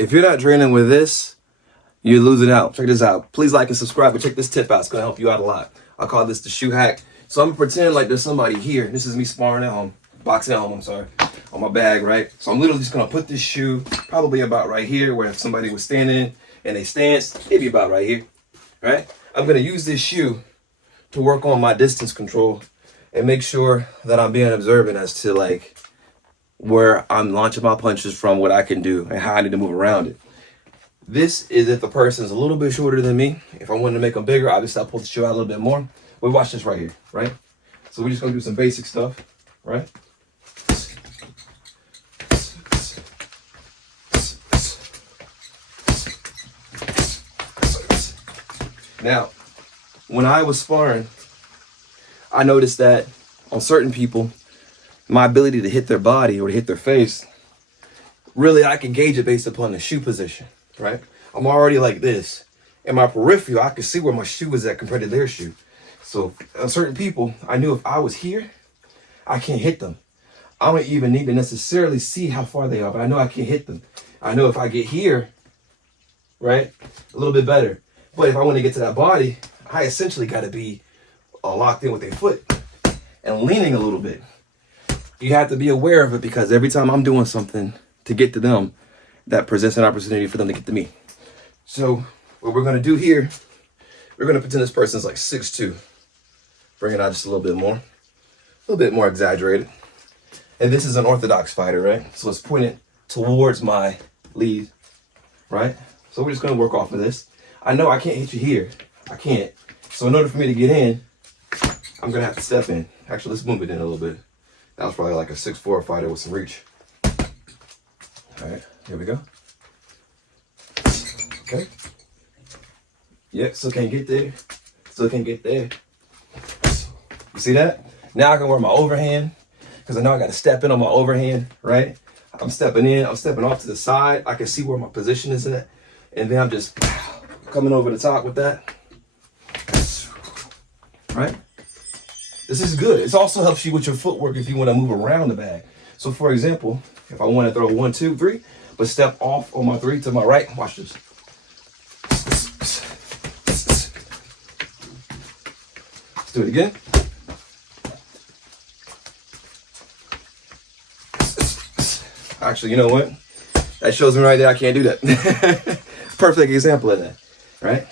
if you're not training with this, you're losing out. Check this out. Please like and subscribe, but check this tip out. It's going to help you out a lot. I call this the shoe hack. So I'm going to pretend like there's somebody here. This is me sparring at home, boxing at home, I'm sorry, on my bag, right? So I'm literally just going to put this shoe probably about right here where if somebody was standing and they stance, maybe about right here, right? I'm going to use this shoe to work on my distance control and make sure that I'm being observant as to like where I'm launching my punches from, what I can do and how I need to move around it. This is if the person's a little bit shorter than me. If I wanted to make them bigger, obviously I'll pull the shoe out a little bit more. But watch this right here, right? So we're just gonna do some basic stuff, right? Now, when I was sparring, I noticed that on certain people, my ability to hit their body or to hit their face, really I can gauge it based upon the shoe position, right? I'm already like this. In my peripheral, I can see where my shoe is at compared to their shoe. So on certain people, I knew if I was here, I can't hit them. I don't even need to necessarily see how far they are, but I know I can't hit them. I know if I get here, right, a little bit better. But if I want to get to that body, I essentially got to be locked in with a foot and leaning a little bit. You have to be aware of it because every time I'm doing something to get to them, that presents an opportunity for them to get to me. So what we're going to do here, we're going to pretend this person's like 6'2". Bring it out just a little bit more exaggerated. And this is an orthodox fighter, right? So it's pointed towards my lead, right? So we're just going to work off of this. I know I can't hit you here. I can't. So in order for me to get in, I'm going to have to step in. Actually, let's move it in a little bit. That was probably like a 6'4" fighter with some reach. All right, here we go. Okay. Yep, still can't get there. Still can't get there. You see that? Now I can wear my overhand because I know I got to step in on my overhand, right? I'm stepping in, I'm stepping off to the side. I can see where my position is at. And then I'm just coming over the top with that. Right? This is good. It also helps you with your footwork if you want to move around the bag. So for example, if I want to throw 1, 2, 3, but step off on my 3 to my right, watch this. Let's do it again. Actually, you know what? That shows me right there I can't do that. Perfect example of that, right?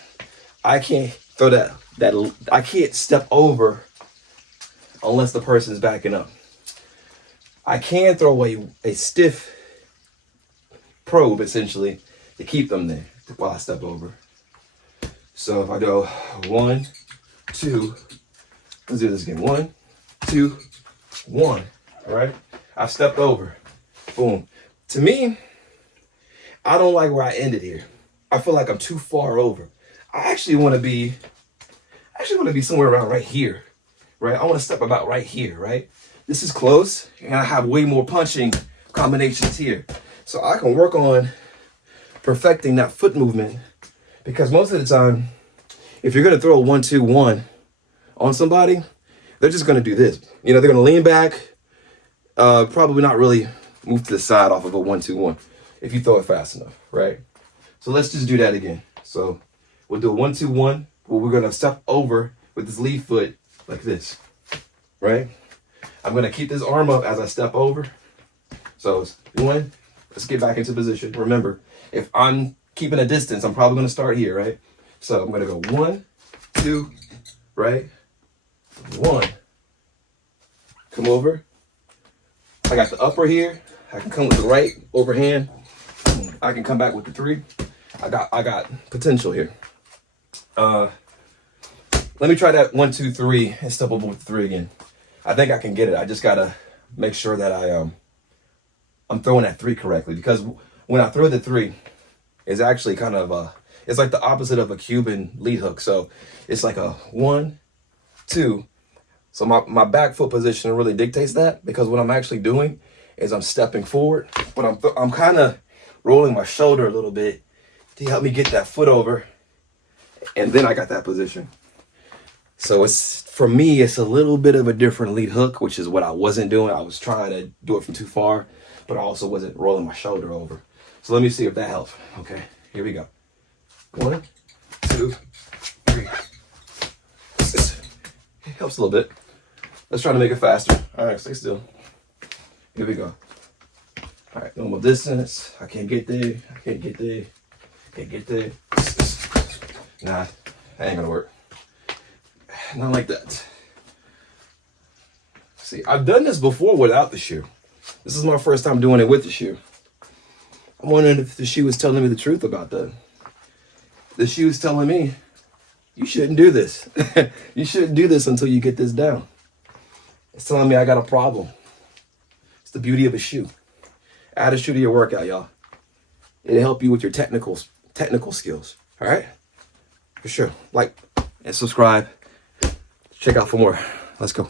I can't throw that I can't step over unless the person's backing up. I can throw a stiff probe essentially to keep them there while I step over. So if I go 1, 2, let's do this again. 1, 2, 1. All right. I've stepped over. Boom. To me, I don't like where I ended here. I feel like I'm too far over. I actually want to be somewhere around right here, right? I want to step about right here, right? This is close, and I have way more punching combinations here. So I can work on perfecting that foot movement because most of the time, if you're going to throw a 1, 2, 1 on somebody, they're just going to do this. You know, they're going to lean back, probably not really move to the side off of a 1, 2, 1 if you throw it fast enough, right? So let's just do that again. So we'll do a 1, 2, 1. Where we're going to step over with this lead foot like this, right? I'm going to keep this arm up as I step over. So it's 1. Let's get back into position. Remember, if I'm keeping a distance, I'm probably going to start here, right? So I'm going to go 1, 2, right? 1. Come over. I got the upper here. I can come with the right overhand. I can come back with the 3. I got potential here. Let me try that 1, 2, 3 and step over with the 3 again. I think I can get it. I just gotta make sure that I'm throwing that 3 correctly because when I throw the 3, it's actually kind of it's like the opposite of a Cuban lead hook. So it's like a 1, 2. So my back foot position really dictates that because what I'm actually doing is I'm stepping forward, but I'm kind of rolling my shoulder a little bit to help me get that foot over. And then I got that position. So for me, it's a little bit of a different lead hook, which is what I wasn't doing. I was trying to do it from too far, but I also wasn't rolling my shoulder over. So let me see if that helps. Okay, here we go. 1, 2, 3. It helps a little bit. Let's try to make it faster. All right, stay still. Here we go. All right, normal distance. I can't get there. I can't get there. Can't get there. Nah, that ain't gonna work. Not like that. See, I've done this before without the shoe. This is my first time doing it with the shoe. I'm wondering if the shoe is telling me the truth about that. The shoe is telling me, you shouldn't do this. You shouldn't do this until you get this down. It's telling me I got a problem. It's the beauty of a shoe. Add a shoe to your workout, y'all. It'll help you with your technical skills. All right? For sure. Like and subscribe. Check out for more. Let's go.